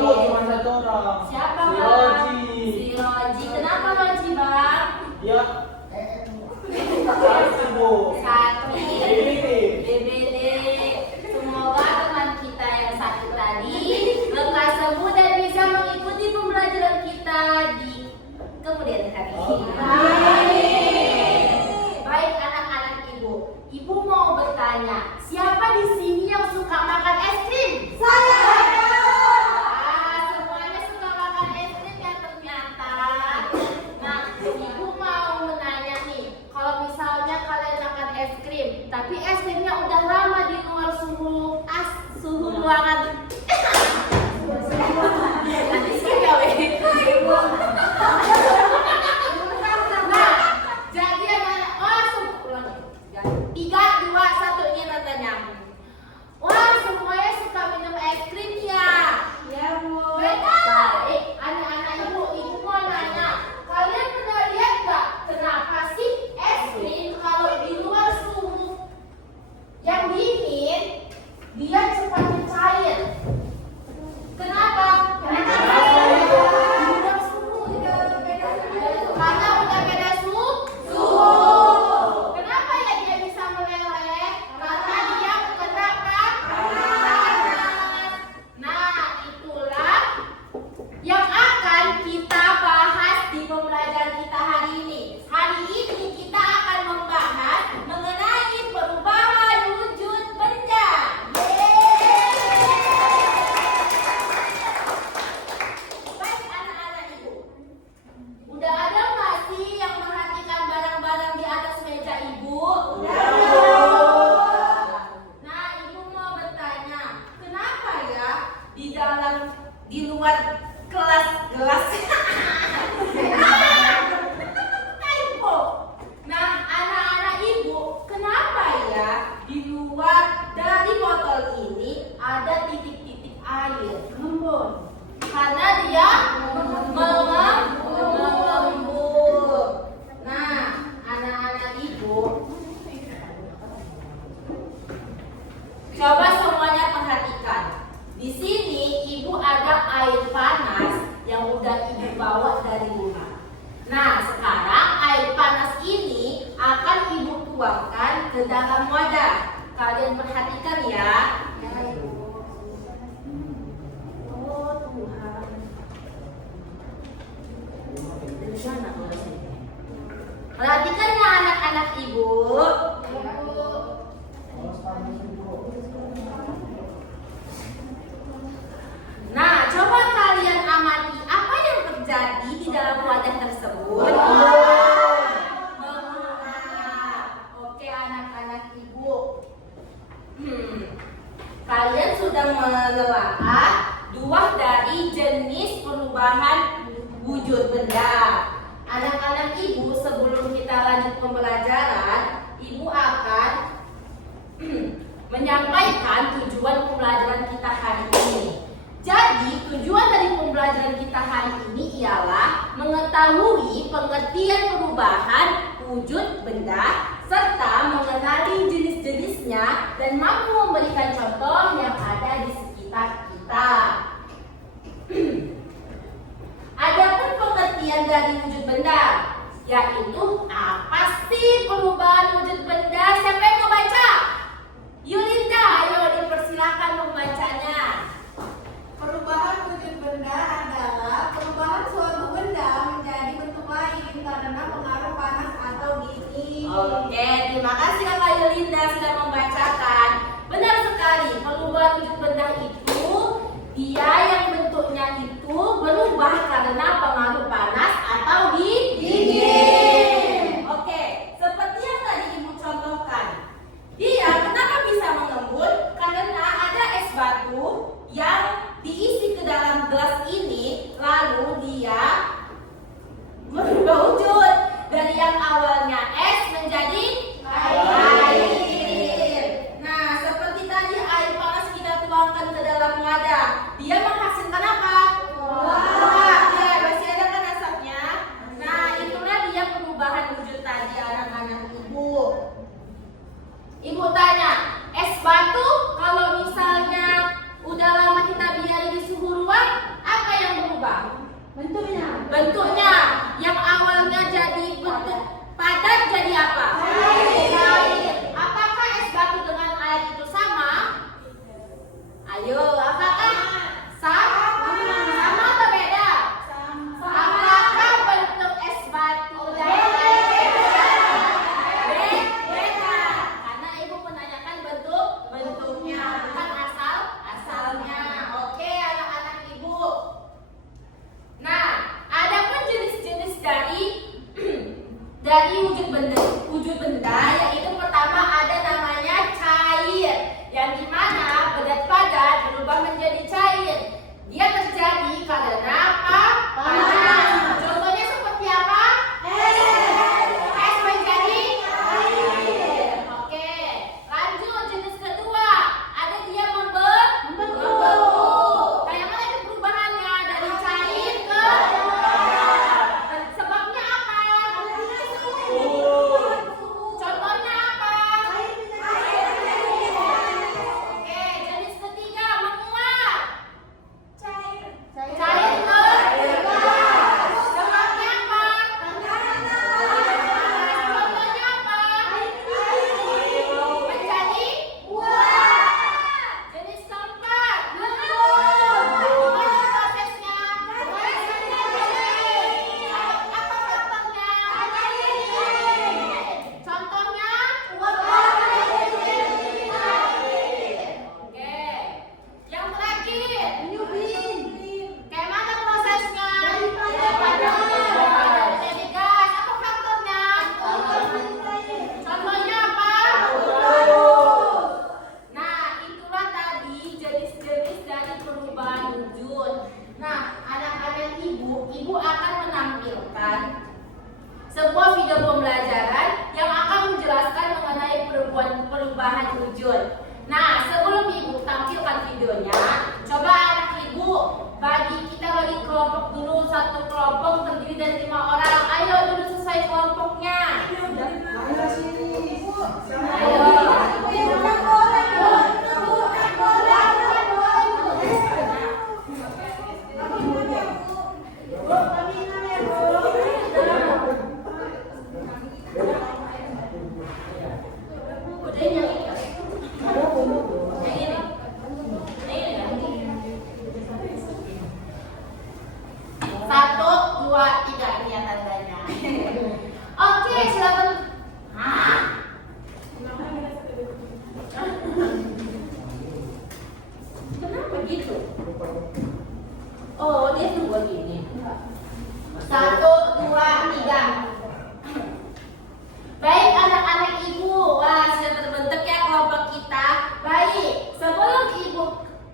Bu, cuma satu orang. Siapa, Si Bang? Roji. Si Roji. Kenapa Roji, Bang? Ya. Satu Bu. Sakit. DBD. DBD. Semoga teman kita yang sakit tadi lekas sembuh dan bisa mengikuti pembelajaran kita di kemudian hari. Baik anak-anak ibu. Ibu mau bertanya, siapa di sini yang suka makan es krim? Saya. Semuanya suka makan es krim ya ternyata. Nah, ibu mau menanya nih, kalau misalnya kalian makan es krim, tapi es krimnya udah lama di luar suhu ruangan. Nanti saya Nah, jadi langsung ulang. 3, 2, 1 ini tandanya. Wah, semuanya suka minum es krim ya? Ya, Bu. Betul. Anak-anak ibu mau nanya, kalian pernah lihat gak kenapa sih es krim kalau di luar suhu yang dingin dia cepat cair? Kenapa? Karena udah suhu, karena udah beda suhu. Kenapa ya dia bisa meleleh? Karena dia kena panas. Nah, itulah yang akan kita bahas di pembelajaran kita hari ini. Hari ini kita akan membahas mengenai perubahan wujud benda. Baik anak-anak ibu, udah ada nggak sih yang merhatikan barang-barang di atas meja ibu? Nah, ibu mau bertanya, kenapa ya di luar kelas gelas? Ibu. Nah, anak-anak ibu, kenapa ya di luar dari botol ini ada titik-titik air? Karena dia mengembur. Nah, anak-anak ibu, coba semuanya perhatikan. Di sini ibu ada air panas yang udah ibu bawa dari rumah. Nah, sekarang air panas ini akan ibu tuangkan ke dalam wadah. Kalian perhatikan ya. Oh Tuhan. Dari mana mulainya? Perhatikan ya anak-anak ibu. Nah, coba kalian amati apa yang terjadi di dalam wadah tersebut. Menguap. Oke anak-anak ibu. Kalian sudah menelaah dua dari jenis perubahan wujud benda. Anak-anak ibu, sebelum kita lanjut pembelajaran, ibu akan menyampaikan tujuan pembelajaran kita hari ini. Jadi, tujuan dari pembelajaran kita hari ini ialah mengetahui pengertian perubahan wujud benda serta mengenali jenis-jenisnya dan mampu memberikan contoh yang ada di sekitar kita. Adapun pengertian dari wujud benda, yaitu apa sih perubahan wujud benda? Siapa yang mau baca? Yulinda, ayo dipersilakan membacanya. Perubahan wujud benda adalah perubahan suatu benda menjadi bentuk lain karena pengaruh panas atau dingin. Oke, terima kasih Kakak Yulinda sudah membacakan. Benar sekali, perubahan wujud benda itu dia yang bentuknya itu berubah karena pengaruh panas atau dingin. Oke, seperti yang tadi Ibu contohkan. Dia kenapa bisa mengembun? Karena ada es batu yang diisi ke dalam gelas ini, lalu dia berubah wujud dari yang awalnya es menjadi air. Nah, seperti tadi air panas kita tuangkan ke dalam wadah, dia menghasilkan apa? Ya, masih ada kan asapnya? Nah, itulah dia perubahan wujud tadi anak-anak ibu. Ibu tanya, es batu kalau misalnya udah lama kita biarin di suhu ruang, Dari wujud benda yaitu pertama ada namanya cair, yang dimana padat berubah menjadi cair. Dia terjadi karena apa? Panas. Contohnya seperti apa? Es menjadi air. Oke, lanjut jenis kedua. Ada dia membentuk. Kayak mana itu perubahannya dari cair ke padat? Sebabnya apa? Contohnya apa? Oke, jenis ketiga menguap. Cair ke gas. Sebabnya apa? Contohnya apa? Menjadi uap. Jenis keempat gimana prosesnya? Apa faktornya? Contohnya? Oke. Yang terakhir, kayak mana prosesnya? Menjadi gas. Apa faktornya? Contohnya apa? Nah, itulah tadi jenis-jenis dari perubahan wujud. Nah, anak-anak ibu akan menampilkan sebuah video pembelajaran yang akan menjelaskan mengenai perubahan wujud. Nah, sebelum ibu tampilkan videonya, coba anak ibu bagi kelompok dulu, satu kelompok terdiri dari 5 orang. Ayo dulu selesai kelompoknya. Satu, dua, tiga, lihat tandanya. Oke, silakan. Kenapa gitu? Oh, dia tuh begini. Satu, dua, tiga. Baik anak-anak ibu, wah sudah terbentuk ya kelompok kita. Baik, sebelum ibu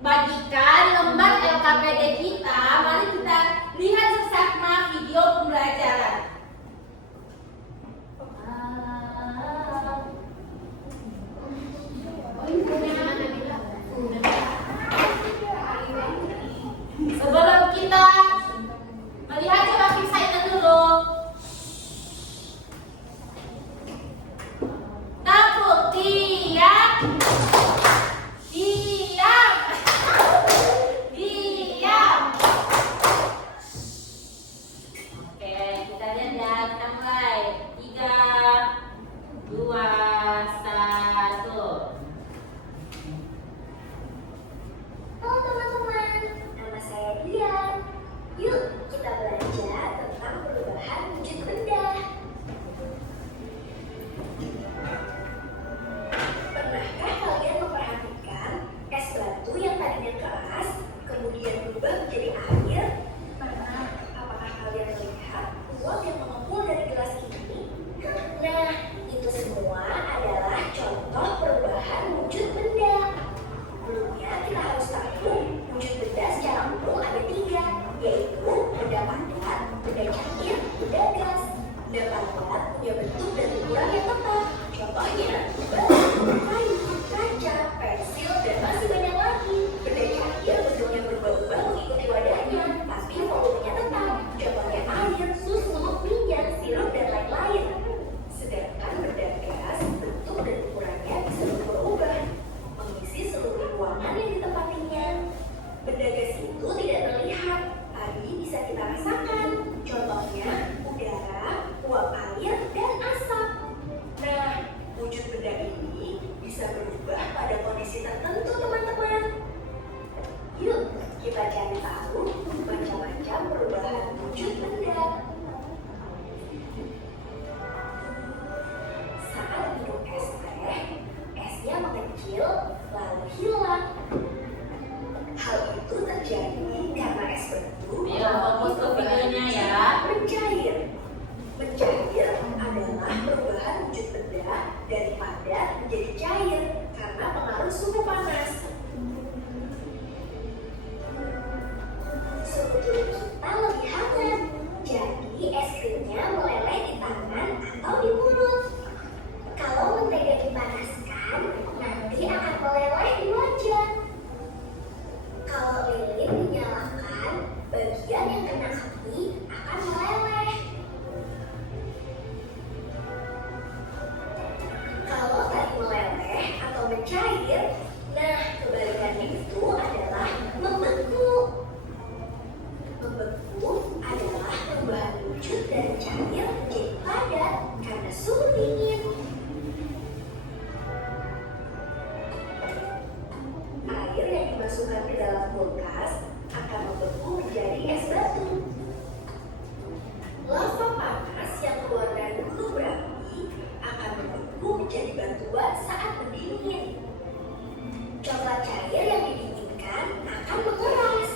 bagikan lembar LKPD kita, mari kita lihat bersama video pembelajaran. Sebelum kita melihat, coba kita ingat dulu. Tepuk tiap. Diam. Diam. Oke, kita lihat ya. Kita mulai. 3, 2, 1. Halo teman-teman, nama saya Dian. Yuk kita belajar tentang perubahan wujud benda. Pernahkah kalian memperhatikan es batu yang tadinya keras, kemudian berubah menjadi air? Pernah. Apakah kalian melihat uap yang mengepul dari gelas ini? Nah, itu semua adalah contoh perubahan wujud benda. Sebelumnya kita harus tahu wujud benda secara umum ada 3, yaitu benda padat, benda cair, benda gas. Benda padat punya bentuk dan ukuran yang tetap. Contohnya batu, kayu, kaca, pensil, dan masih banyak lagi. Benda cair bentuknya berubah-ubah mengikuti wadahnya, tapi volumenya tetap. Contohnya air, susu, minyak, sirup, dan lain-lain. Sedangkan benda gas bentuk dan ukurannya bisa berubah-ubah, mengisi seluruh ruangan yang ditempatinya. Benda gas itu tidak terlihat, tapi bisa kita rasakan. Contohnya udara, uap air, dan asap. Nah, wujud benda ini bisa berubah pada kondisi tertentu, teman-teman. Yuk, kita cari tahu macam-macam perubahan wujud benda. Saat minum es teh, esnya mengecil lalu hilang. Hal itu terjadi karena es batu Ayo fokus ke videonya ya. mencair. Mencair adalah bagian yang kena api akan meleleh. Kalau tadi meleleh atau mencair, nah kebalikannya itu adalah membeku. Membeku adalah perubahan wujud dari cair menjadi padat karena suhu dingin. Air yang dimasukkan ke dalam kulkas akan membeku menjadi es batu. Lava panas yang keluar dari gunung berapi akan membeku menjadi batuan saat mendingin. Coklat cair yang didinginkan akan mengeras.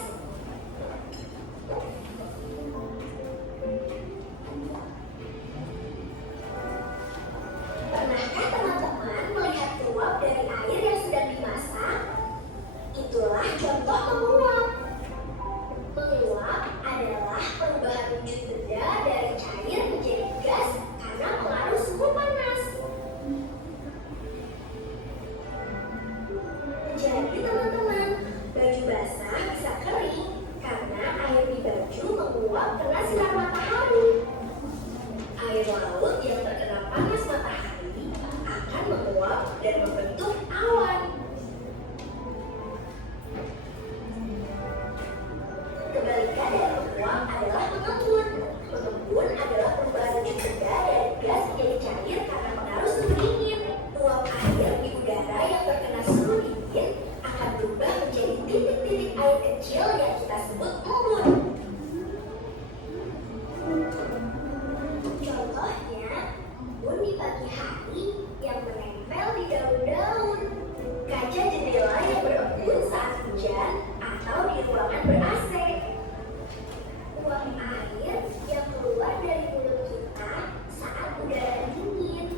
Pernahkah teman-teman melihat uap dari air yang sedang dimasak? Itulah contoh menguap. Menguap adalah perubahan wujud benda dari cair menjadi gas karena pengaruh suhu panas. Jadi teman-teman, baju basah bisa kering karena air di baju menguap kena sinar matahari. Air laut yang terkena panas matahari akan menguap dan membentuk awan. Kebalikan dari menguap adalah mengembun. Mengembun adalah perubahan wujud benda dari gas menjadi cair karena pengaruh suhu dingin. Uap air di udara yang terkena suhu dingin akan berubah menjadi titik-titik air kecil yang kita sebut embun. Contohnya, embun di pagi hari yang menempel di daun-daun, kaca jendela yang berembun saat hujan, atau di ruangan ber-AC. Uap air yang keluar dari mulut kita saat udara dingin.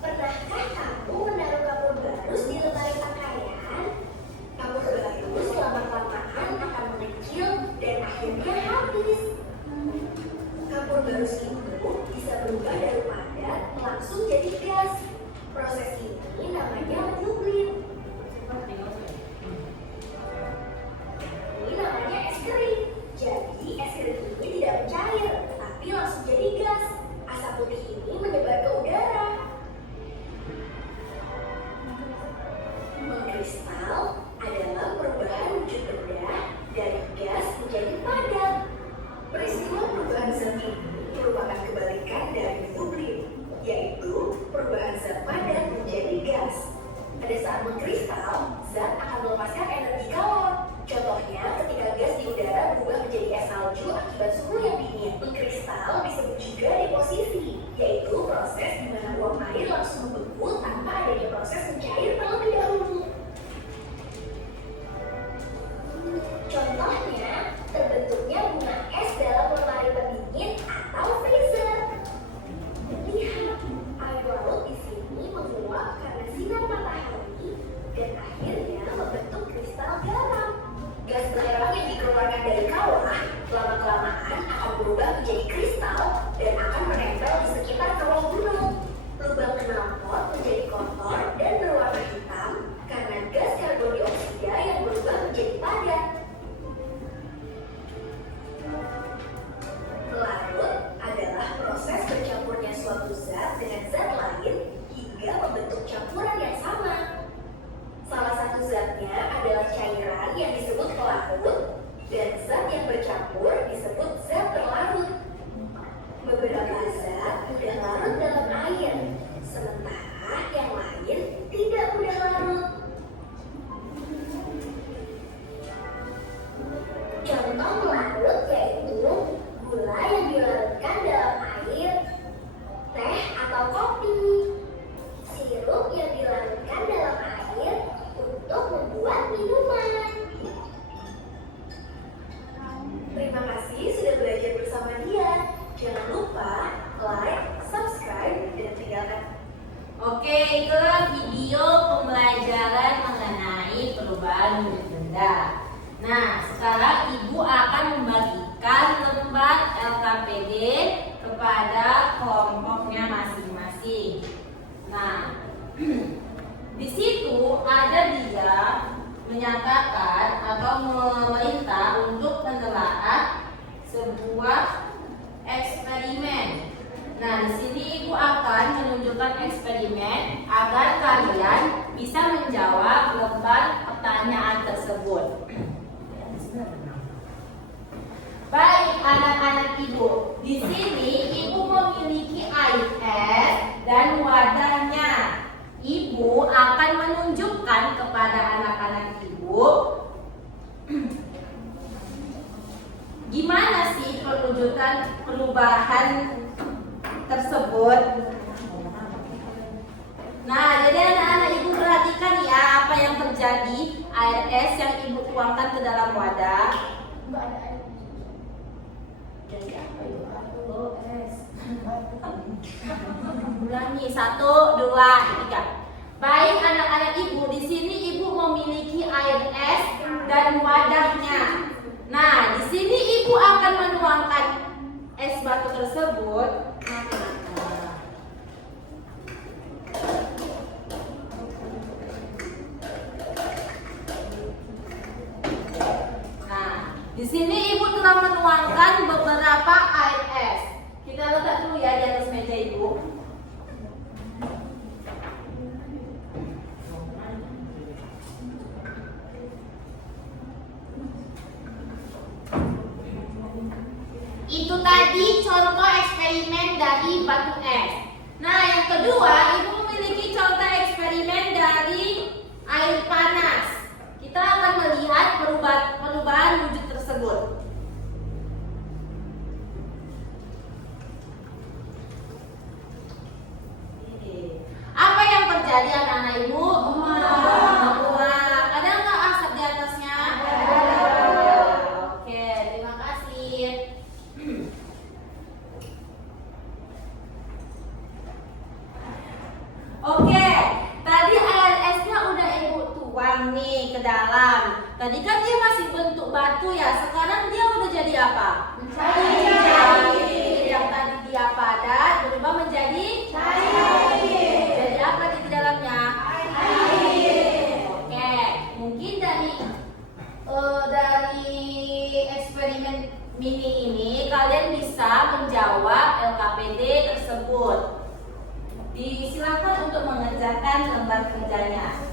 Pernahkah kamu menaruh kapur barus di lemari pakaian? Kapur barus lama-kelamaan akan mengecil dan akhirnya habis. Kapur barus itu bisa berubah dari padat langsung jadi gas. Proses ini namanya bubbling. Ini namanya es krim. Jadi es krim ini tidak mencair, tapi langsung jadi gas. Asap putih ini menyebar ke udara. Mengkristal adalah perubahan wujud benda dari gas menjadi padat. Peristiwa perubahan zat ini merupakan kebalikan dari bubbling, yaitu perubahan zat padat menjadi gas. Pada saat mengkristal, zat akan melepaskan energi kalor. Contohnya, ketika gas di udara berubah menjadi es salju akibat suhu yang dingin. Mengkristal disebut juga deposisi, yaitu proses di mana uap air langsung membeku tanpa adanya proses mencair terlebih dahulu. Contohnya, terbentuknya bunga es dalam lemari pendingin atau freezer. Lihat, air laut di sini menguap karena sinar matahari dan akhirnya membentuk kristal garam. Gas belerang yang dikeluarkan dari kawah lama-kelamaan akan berubah menjadi kristal dan akan menempel di sekitar kawah gunung. Lubang knalpot menjadi kotor dan berwarna hitam karena gas karbon dioksida yang berubah menjadi padat. Melarut adalah proses bercampurnya suatu zat dengan zat lain hingga membentuk campuran yang sama. Salah satu zatnya adalah cairan yang disebut pelarut dan zat yang bercampur disebut zat terlarut. Beberapa zat mudah larut dalam air, sementara yang lain tidak mudah larut. Contoh melarut yaitu gula yang dilarutkan dalam air, teh atau kopi, sirup yang dilarutkan dalam air untuk membuat minuman. Terima kasih sudah belajar bersama dia. Jangan lupa like, subscribe, dan tinggalkan. Oke, itulah video pembelajaran mengenai perubahan wujud benda. Nah, sekarang Ibu akan membagikan lembar LKPD kepada kelompoknya masing-masing. Nah, di situ ada dia menyatakan atau memerintah untuk menelaah sebuah eksperimen. Nah, di sini Ibu akan menunjukkan eksperimen agar kalian bisa menjawab lembar pertanyaan tersebut. Baik anak-anak Ibu, di sini Ibu memiliki air es dan wadahnya. Ibu akan menunjukkan kepada anak-anak Ibu gimana sih perwujudan perubahan tersebut. Nah, jadi anak-anak Ibu perhatikan ya apa yang terjadi. Air es yang Ibu tuangkan ke dalam wadah. Jadi apa itu? Es. Ulangi 1, 2, 3. Baik anak-anak Ibu, di sini Ibu memiliki air es dan wadahnya. Nah, di sini Ibu akan menuangkan es batu tersebut. Nah, di sini Ibu telah menuangkan beberapa air es. Kita letak dulu ya di atas meja Ibu. Itu tadi contoh eksperimen dari batu es. Nah, yang kedua, Ibu memiliki contoh eksperimen dari air panas. Kita akan melihat perubahan wujud tersebut. Apa yang terjadi anak-anak Ibu? Ada nggak asap di atasnya? Oke, terima kasih. Oke, tadi air esnya udah Ibu tuang nih ke dalam. Tadi kan dia masih bentuk batu ya, sekarang dia udah jadi apa? Cair. Yang tadi dia padat berubah menjadi cair. Jadi apa di dalamnya? Air. Oke, mungkin dari eksperimen mini ini kalian bisa menjawab LKPD tersebut. Disilakan untuk mengerjakan lembar kerjanya.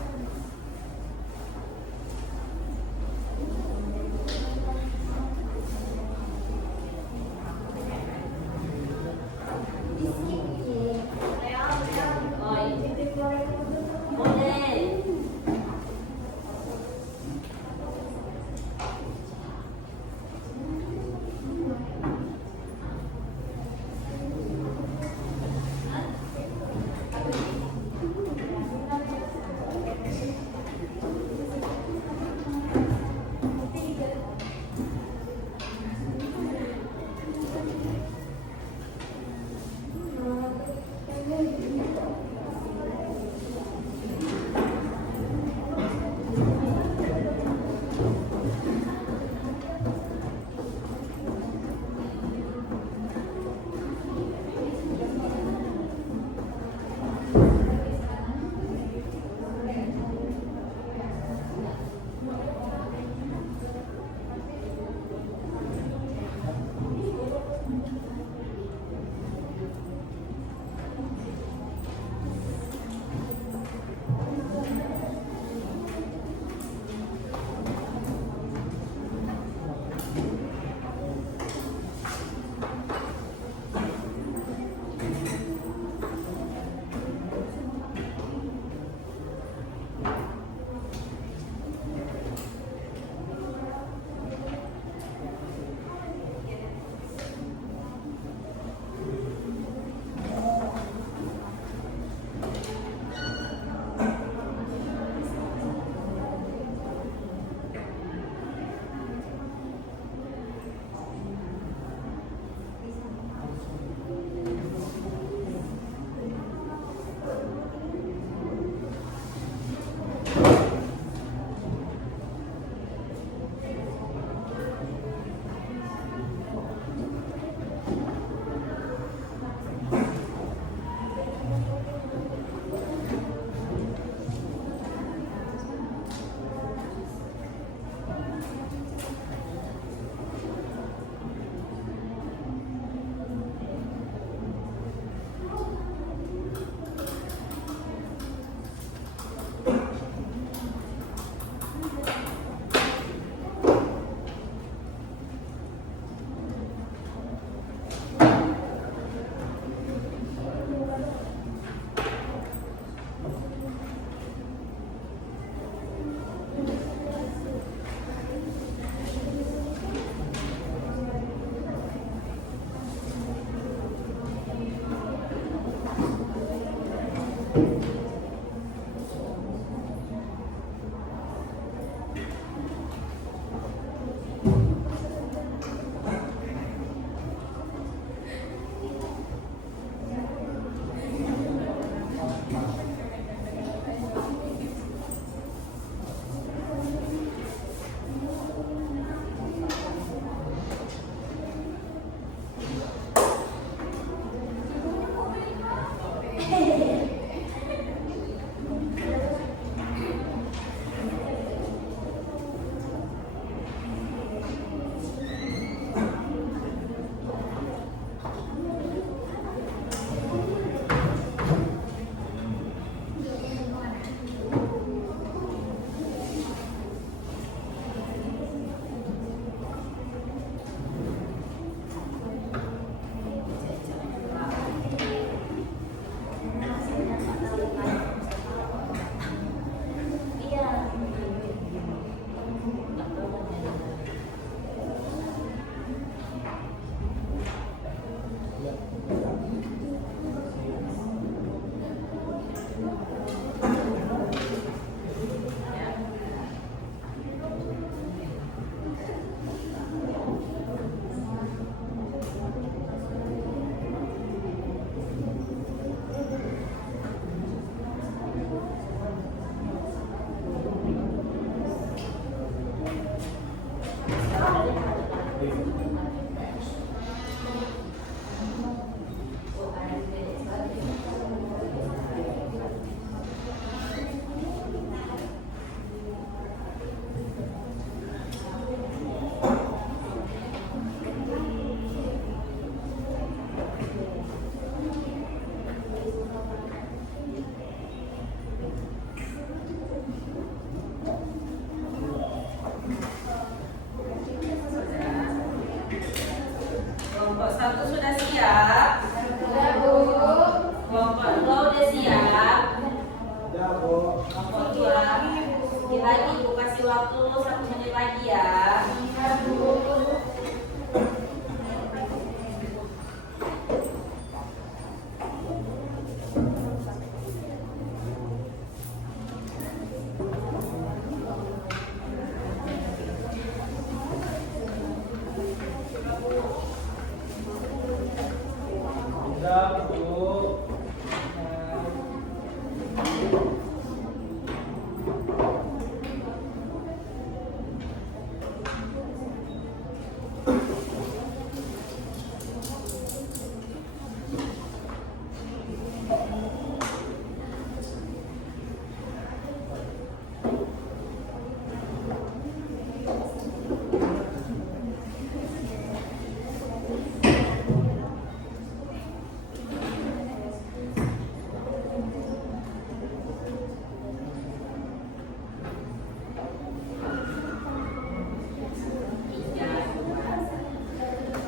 lagi, Bu kasih waktu 1 menit lagi ya. Udah, Bu.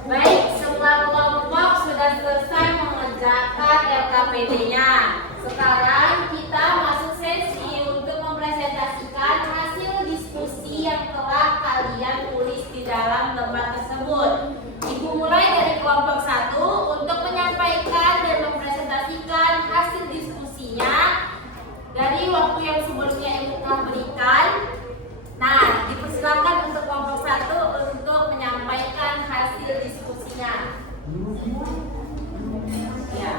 Baik, semua kelompok sudah selesai mengerjakan LKPD-nya. Sekarang kita masuk sesi untuk mempresentasikan hasil diskusi yang telah kalian tulis di dalam lembar tersebut. Ibu mulai dari kelompok 1 untuk menyampaikan dan mempresentasikan hasil diskusinya dari waktu yang sebelumnya Ibu telah berikan. Nah, dipersilakan untuk kelompok 1 untuk menyampaikan hasil diskusinya. Ya.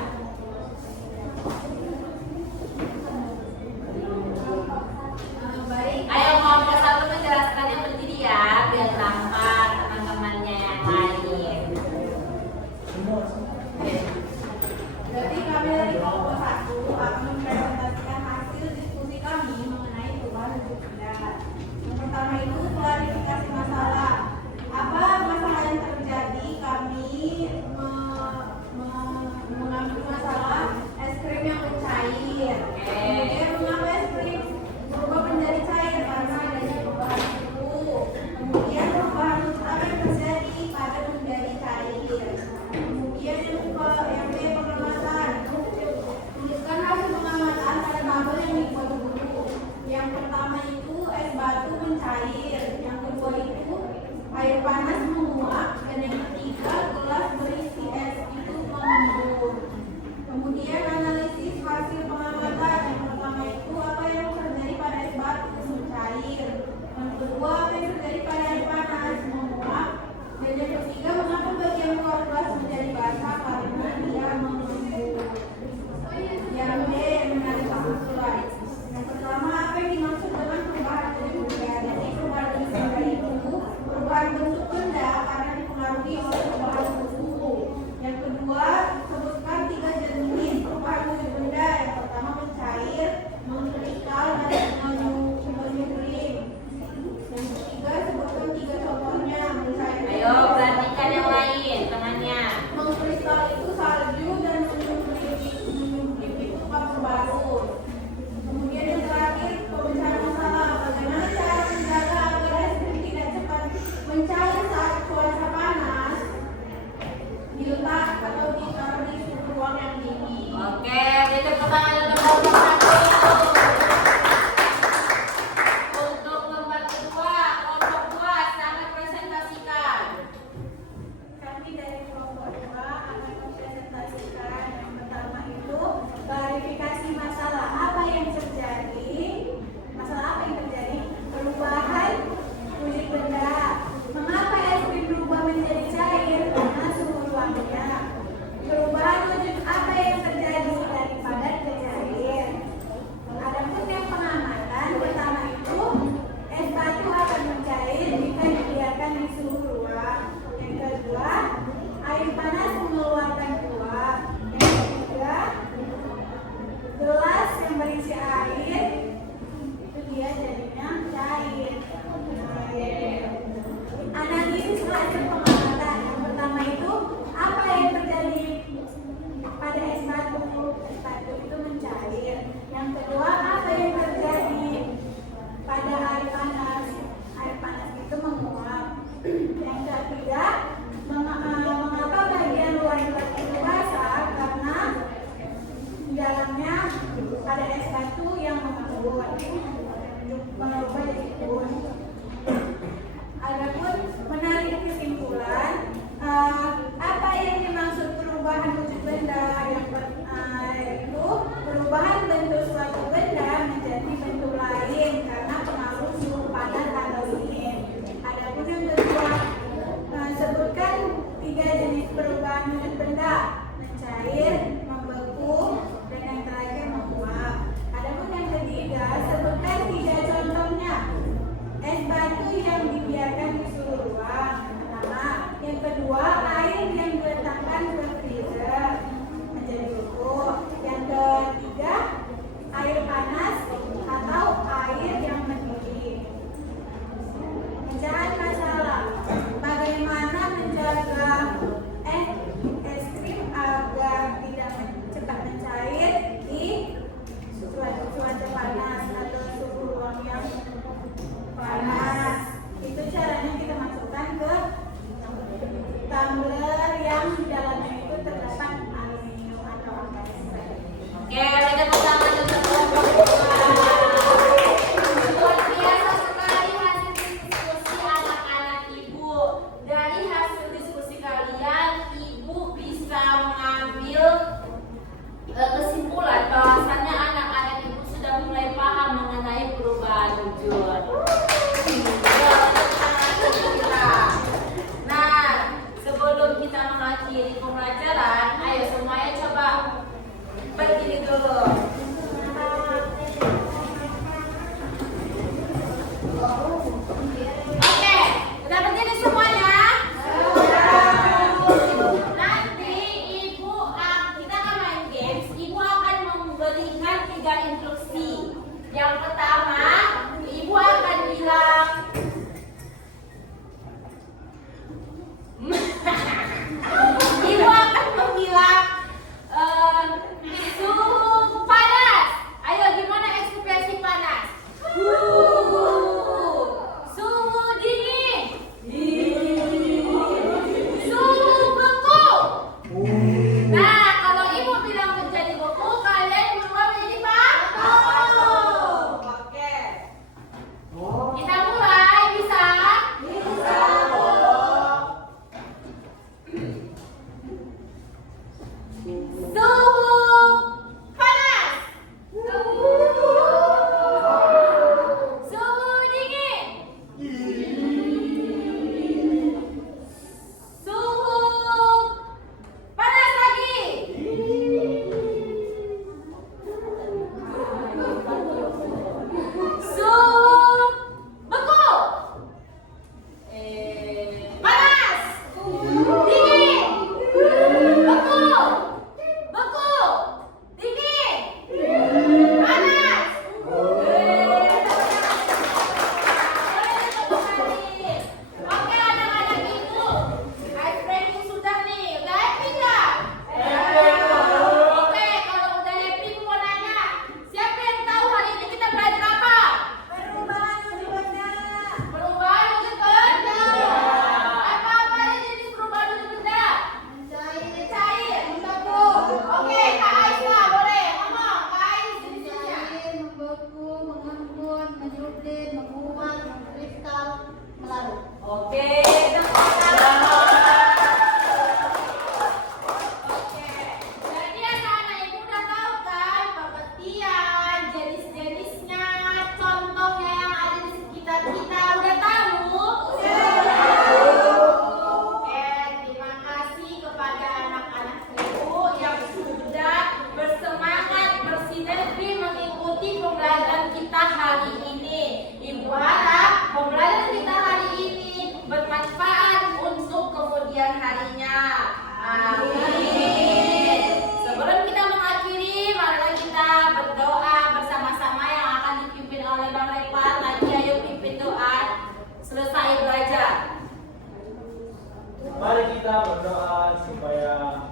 Mari kita berdoa supaya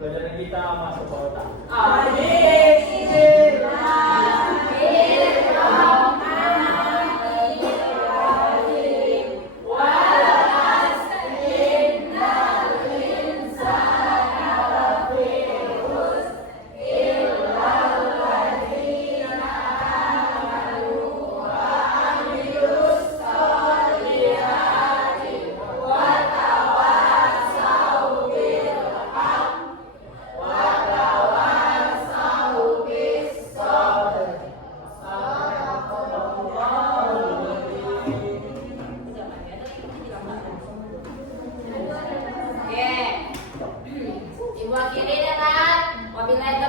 pelajaran kita masuk ke otak. Oke. Ibu akhiri ya kan. Wabillahi